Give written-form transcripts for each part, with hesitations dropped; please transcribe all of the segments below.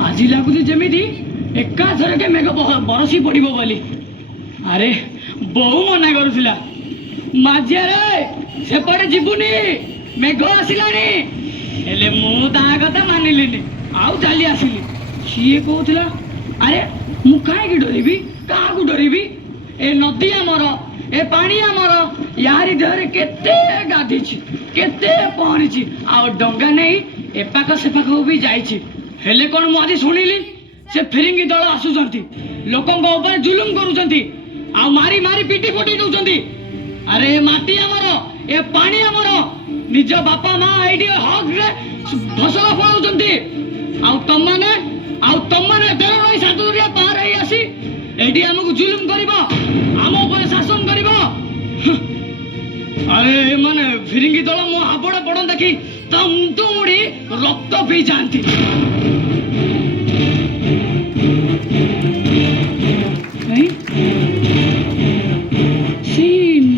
आज लगुच जमी एकाथर के मेघ बरसी पड़ो बोली। अरे बहु मना करुला माझिया रे सेपटे जीवनी मेघ आसलानी हेले मु ता कथा मानिलिनी आउ चली आसिली। सी कहूला अरे मु कहीं डरबी क्या डरबी ए नदी आमर ए पानी आमर यारी देहरे केते गाधी केते पहरी आ डंगा नहीं एपाक सेपाक भी जाइए हेले कौन मुझे शुणिली से फिरिंगी दल आसुंच लोकों जुलुम करुँच आ मारी मारी पिटी फुटी दौरान। अरे माटी आमर ए पानी आमर निज बापा माँ ये हक रे फसल फलाउं तुम मैंने 13 नई 7 दुरिया पार हो आसी एटी आमको जुलुम कर आम ऊपर शासन कर। अरे माने फिरिंगी दल मो हाबड़ पड़न देखी ता मुंडू मुड़ी रक्त पी जाती।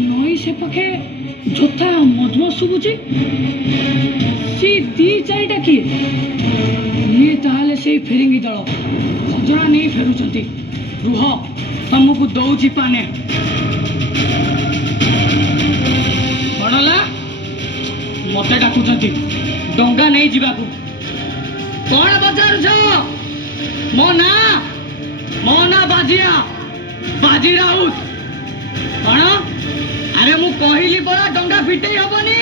नई से पाखे जोथा मधुम शुभुची सी दी चारिटा किए ये ताले से फिरिंगी दल खजरा नहीं फेरुंट। रुह तुमको दौची पाने कणला मत डाकुंट डंगा नहीं जावाक कौन पचार मो ना बाजिया बाजी राउत कौन। अरे मु कहली पड़ा डंगा फिटे हेनी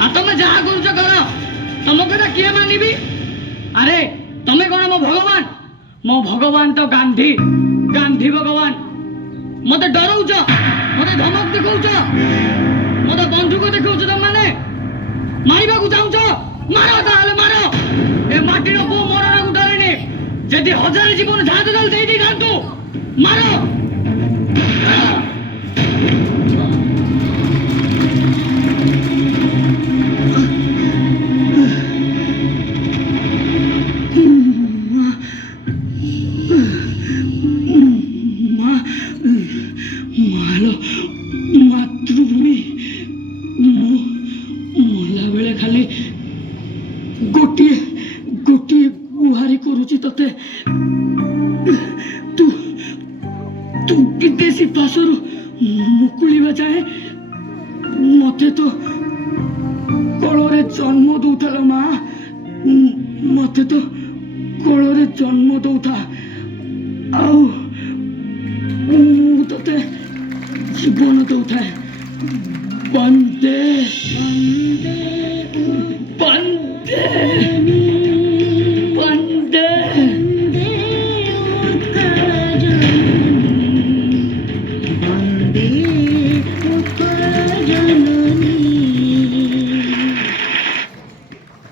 आ तुम जहाँ कर तुम कथा किए मानबी। अरे तुम्हें कौन मो भगवान तो गांधी गांधी भगवान मत डराऊच मत धमक देखा मत बंधुक देखा तुम मैंने मारवा को चाहूच मार ताले मार ए माटीर पु मरण को डरेनि जदि 1000 जीवन झात दल दे था मार। मातृभूमि मला बेले खाली गोटे गोटे गुहारी करुची तते तू तू विदेशी पासर मुकुलिबा चाहे मते तो कलरे जन्म दौथल माँ मते तो कलरे जन्म दौथा आउ तते जीवन दौथा। वंदे